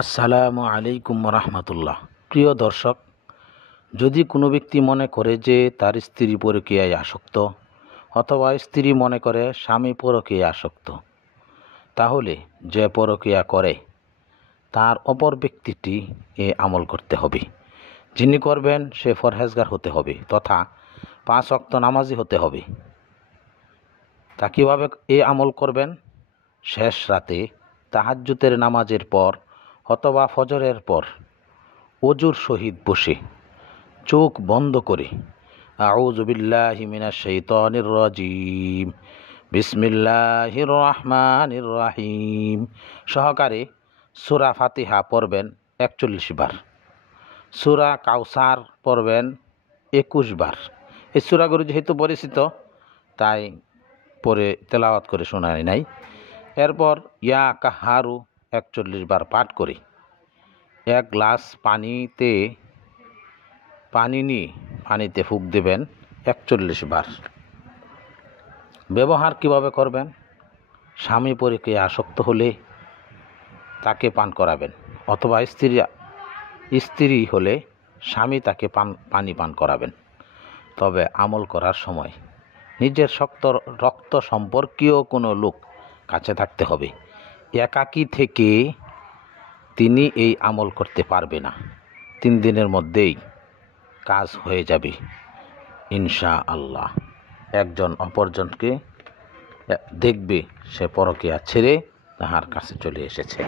আসসালামু আলাইকুম রহমতুল্লাহ। প্রিয় দর্শক, যদি কোনো ব্যক্তি মনে করে যে তার স্ত্রী পরকীয়ায় আসক্ত অথবা স্ত্রী মনে করে স্বামী পরকীয়ায় আসক্ত, তাহলে যে পরকীয়া করে তার অপর ব্যক্তিটি এ আমল করতে হবে। যিনি করবেন সে পরহেজগার হতে হবে তথা 5 ওয়াক্ত নামাজি হতে হবে। তা কীভাবে এ আমল করবেন? শেষ রাতে তাহাজ্জুদের নামাজের পর অথবা ফজরের পর ওযুর সহিত বসে চোখ বন্ধ করে আউযু বিল্লাহি মিনাশ শাইতানির রাজিম বিসমিল্লাহির রহমানির রহিম সহকারে সূরা ফাতিহা পড়বেন 41 বার, সূরা কাউসার পড়বেন 21 বার। এই সূরাগুলো যেহেতু পরিচিত তাই পরে তেলাওয়াত করে শোনাই নাই। এরপর ইয়া কাহারু 41 বার পাঠ করে 1 গ্লাস পানি নিয়ে পানিতে ফুঁক দেবেন 41 বার। ব্যবহার কিভাবে করবেন? স্বামী পরকীয়ায় আসক্ত হলে তাকে পান করাবেন, অথবা স্ত্রী হলে স্বামী তাকে পানি পান করাবেন। তবে আমল করার সময় নিজের রক্ত সম্পর্কীয় কোনো লোক কাছে থাকতে হবে। একাকী থেকে তিনি এই আমল করতে পারবে না। 3 দিনের মধ্যেই কাজ হয়ে যাবে ইনশাআল্লাহ। একজন অপরজনকে দেখবে সে পরকীয়া ছেড়ে তাহার কাছে চলে এসেছে।